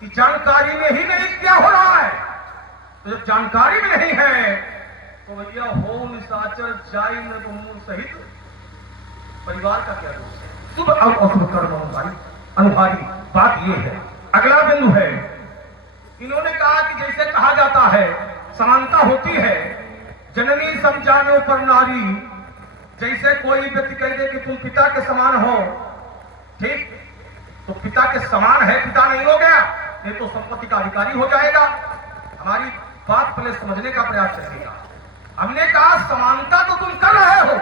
कि जानकारी में ही नहीं क्या हो रहा है। तो जब जानकारी में नहीं है तो भैया हो निशाचर जाई न सहित परिवार का क्या दोष है। शुभ और अशुभ कर्म अनुभारी बात ये है। अगला बिंदु है, इन्होंने कहा कि जैसे कहा जाता है समानता होती है, जननी समझाने पर नारी, जैसे कोई व्यक्ति कह दे कि तुम पिता के समान हो, ठीक, तो पिता के समान है, पिता नहीं हो गया, ये तो संपत्ति का अधिकारी हो जाएगा। हमारी बात पहले समझने का प्रयास करिएगा। हमने कहा समानता तो तुम कर रहे हो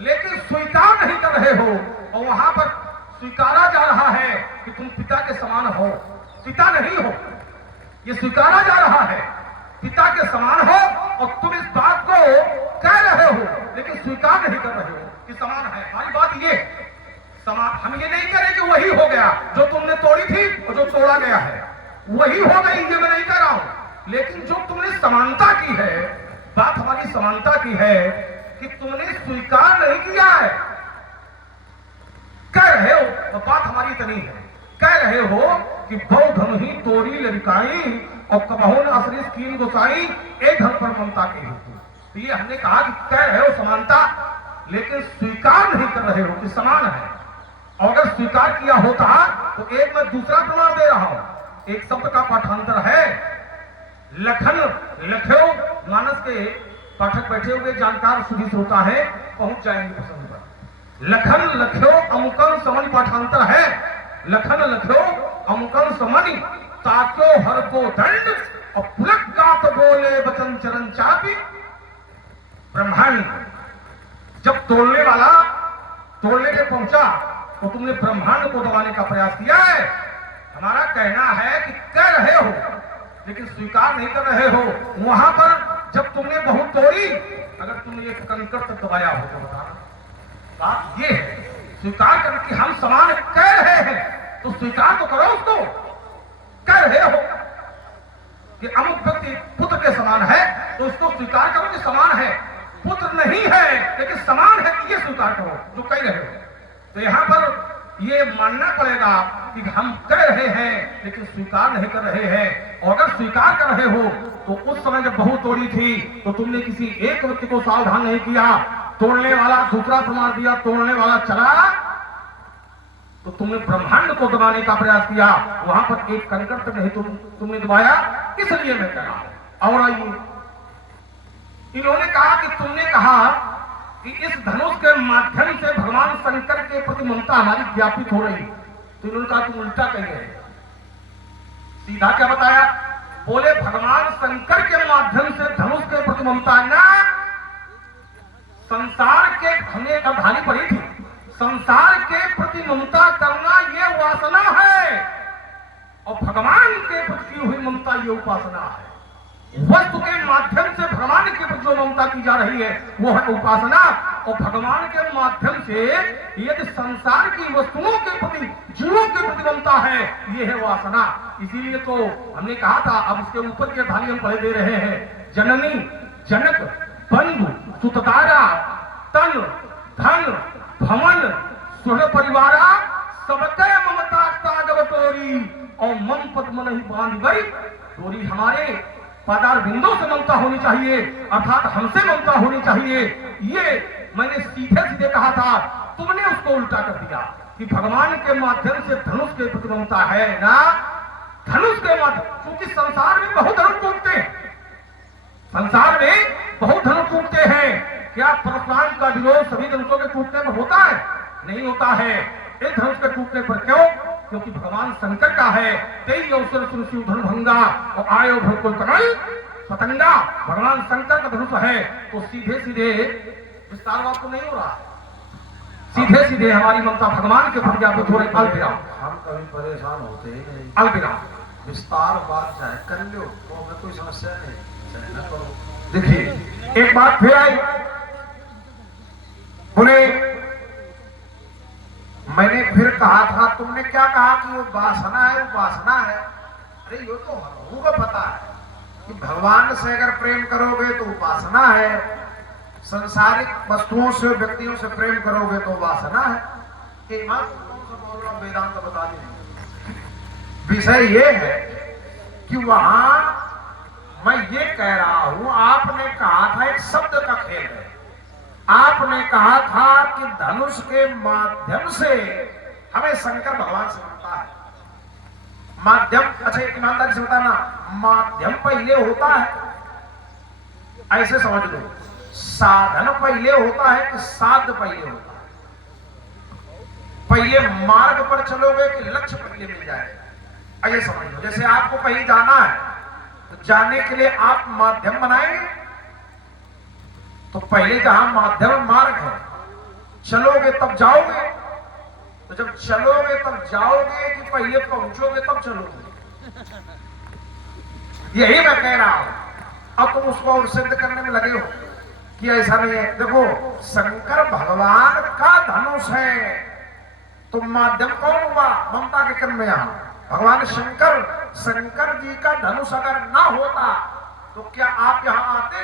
लेकिन स्वीकार नहीं कर रहे हो, और वहां पर स्वीकारा जा रहा है कि तुम पिता के समान हो, पिता नहीं हो, ये स्वीकारा जा रहा है पिता के समान हो, और तुम इस बात को कह रहे हो लेकिन स्वीकार नहीं कर रहे हो कि समान है। हमारी बात ये समान, हम ये नहीं कह रहे कि वही हो गया जो तुमने तोड़ी थी और जो तोड़ा गया है वही हो गई, ये मैं नहीं कह रहा हूं, लेकिन जो तुमने समानता की है, बात हमारी समानता की है कि तुमने स्वीकार नहीं किया है। कह रहे हो, और बात हमारी इतनी है, कह रहे हो कि बहु धन ही तोरी लड़काई और कबहुन असरी कीन गोसाई, एक धन पर ममता की हेतु। तो ये हमने कहा कि कह रहे हो समानता लेकिन स्वीकार नहीं कर रहे हो कि समान है। और अगर स्वीकार किया होता तो एक मैं दूसरा प्रमाण दे रहा हूं। एक शब्द का पाठांतर है लखन लख्यो, मानस के पाठक बैठे हुए जानकार सुधी श्रोता है, पहुंच जाएंगे प्रसंग पर। लखन लख्यो अमुकन समन पाठांतर है, लखन लख्यो अमुकन समनि ताक्यो हर को दंड और पुलक गात बोले वचन चरण चापी। ब्रह्मांड जब तोड़ने वाला तोड़ने के पहुंचा तो तुमने ब्रह्मांड को दबाने का प्रयास किया है। हमारा कहना है कि कह रहे हो लेकिन स्वीकार नहीं कर रहे हो। वहां पर जब तुमने बहुत तोड़ी, अगर तुमने एक कंकड़ तक दबाया हो तो बताना। बात ये है, स्वीकार कर कि हम समान कह रहे हैं तो स्वीकार तो करो उसको। कह रहे हो कि अमुक व्यक्ति पुत्र के समान है तो उसको स्वीकार करो कि समान है। पुत्र नहीं है लेकिन समान है, ये स्वीकार करो जो कह रहे हो। तो यहां पर ये मानना पड़ेगा कि हम कह रहे हैं लेकिन स्वीकार नहीं कर रहे हैं। और अगर स्वीकार कर रहे हो तो उस समय जब बहू तोड़ी थी तो तुमने किसी एक व्यक्ति को सावधान नहीं किया, तोड़ने वाला दूसरा प्रमाण दिया, तोड़ने वाला चला तो तुमने ब्रह्मांड को दबाने का प्रयास किया। वहां पर एक कंकड़ तक नहीं तुमने दबाया, इसलिए मैं कह रहा हूं। और आइए, इन्होंने कहा कि तुमने कहा कि इस धनुष के माध्यम से भगवान शंकर के प्रति ममता हमारी ज्ञापित हो रही, तो इन्होंने कहा तुम उल्टा कह गए। सीधा क्या बताया? बोले भगवान शंकर के माध्यम से धनुष के प्रति ममता ना, संसार के, हमने एक कहानी पढ़ी थी, संसार के प्रति ममता करना ये वासना है और भगवान के प्रति की हुई ममता ये उपासना है। वस्तु के माध्यम से भगवान के प्रति जो ममता की जा रही है वो है उपासना, और भगवान के माध्यम से यदि संसार की वस्तुओं के प्रति, जीवों के प्रति ममता है, ये है वासना। इसीलिए तो हमने कहा था, अब इसके ऊपर के ढाली हम पढ़े दे रहे हैं, जननी जनक बंधु सुततारा तन धन भवन सुह परिवारा सबके ममता तागव तोरी और मन पद्म नहीं बांध गई तोरी। हमारे पादार बिंदु से ममता होनी चाहिए, अर्थात हमसे ममता होनी चाहिए। ये मैंने सीधे सीधे कहा था, तुमने उसको उल्टा कर दिया कि भगवान के माध्यम से धनुष के प्रति ममता है ना, धनुष के माध्यम, क्योंकि संसार में बहुत धनुष टूटते हैं, संसार में बहुत धनुष टूटते हैं। क्या परशुराम का विरोध सभी धनुषों के टूटने पर होता है? नहीं होता है। एक धनुष के टूटने पर क्यों? क्योंकि भगवान शंकर का है। तेई अवसर सुरसिव धनु भंगा और आयो भोग कमल पतंगा, भगवान शंकर का धनुष है। तो सीधे सीधे विस्तार बात तो नहीं हो रहा, सीधे सीधे हमारी ममता भगवान के प्रति ज्ञापित हो रही। अल्पविराम, हम कभी परेशान होते ही नहीं। अल्पविराम, विस्तार बात चाहे कर लो तो हमें कोई समस्या नहीं, चाहे न करो। देखिए एक बात फिर आई, बोले मैंने फिर कहा था, तुमने क्या कहा कि वो वासना है, वो वासना है। अरे ये तो हमको को पता है कि भगवान से अगर प्रेम करोगे तो उपासना है, संसारिक वस्तुओं से व्यक्तियों से प्रेम करोगे तो वासना है। वेदांत बता दें, विषय ये है कि वहां मैं ये कह रहा हूं, आपने कहा था एक शब्द का खेल है। आपने कहा था कि धनुष के माध्यम से हमें शंकर भगवान से मिलता है। माध्यम, अच्छा एक ईमानदारी से बताना, माध्यम पहले होता है, ऐसे समझ लो, साधन पहले होता है कि साध पहले होता है? पहले मार्ग पर चलोगे कि लक्ष्य पहले मिल जाएगा? ऐसे समझ लो, जैसे आपको कहीं जाना है तो जाने के लिए आप माध्यम बनाएंगे, तो पहले जहां माध्यम मार्ग है चलोगे तब जाओगे, तो जब चलोगे तब जाओगे कि पहले पहुंचोगे तब चलोगे? यही मैं कह रहा हूं। अब तुम उसको और सिद्ध करने में लगे हो कि ऐसा नहीं है। देखो, शंकर भगवान का धनुष है तो माध्यम कौन हुआ? ममता के क्रम में यहां भगवान शंकर, शंकर जी का धनुष अगर ना होता तो क्या आप यहां आते?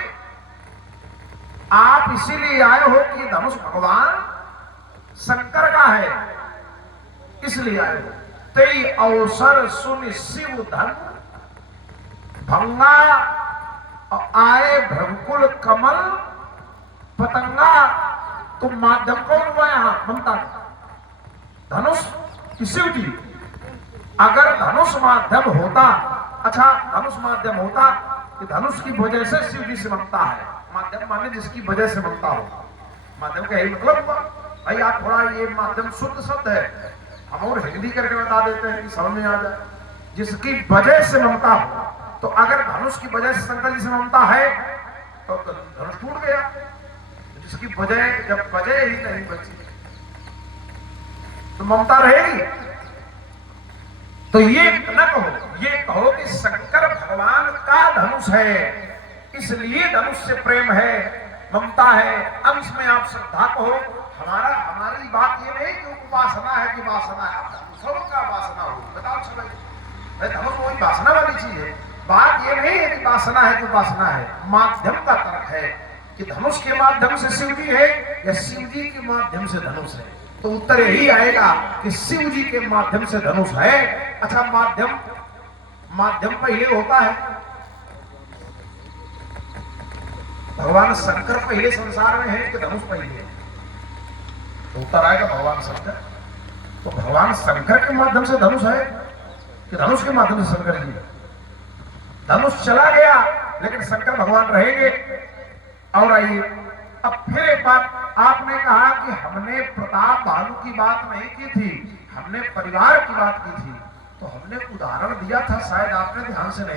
आप इसीलिए आए हो कि धनुष भगवान शंकर का है, इसलिए आए हो। तेई अवसर सुन शिव धन भंगा आए भ्रकुल कमल पतंगा। तो माध्यम कौन हुआ यहां? ममता का धनुष की शिव जी। अगर धनुष माध्यम होता, अच्छा धनुष माध्यम होता कि धनुष की वजह से शिव जी से ममता है। माध्यम माने जिसकी वजह से ममता हो, माध्यम का यही मतलब हुआ। भाई आप थोड़ा ये माध्यम शुद्ध शब्द है, हम और हिंदी करके बता देते हैं कि समझ में आ जाए। जिसकी वजह से ममता हो, तो अगर धनुष की वजह से शंकर जी से ममता है तो धनुष टूट गया। जिसकी वजह, जब वजह ही नहीं बची तो ममता रहेगी? तो ये न कहो, ये कहो कि शंकर भगवान का धनुष है, इसलिए धनुष से प्रेम है, ममता है। अब इसमें आप श्रद्धा कहो। हमारी बात ये नहीं कि उपासना है कि वासना है, सबका वासना हो, बताओ चलो धनुष वही वासना वाली चीज है। बात ये नहीं है कि वासना है कि उपासना है, माध्यम का तर्क है कि धनुष के माध्यम से शिव जी है या शिव जी के माध्यम से धनुष है। तो उत्तर यही आएगा कि शिव जी के माध्यम से धनुष है। अच्छा, माध्यम पहले होता है? भगवान शंकर पहले संसार में है कि धनुष पहले है? तो उत्तर आएगा भगवान शंकर। तो भगवान शंकर के माध्यम से धनुष है कि धनुष के माध्यम से शंकर जी है? धनुष चला गया लेकिन शंकर भगवान रहेंगे। और आइए, अब फिर एक बात, आपने कहा कि हमने प्रताप भानु की बात नहीं की थी, हमने परिवार की बात की थी। तो हमने उदाहरण दिया था, शायद आपने ध्यान से नहीं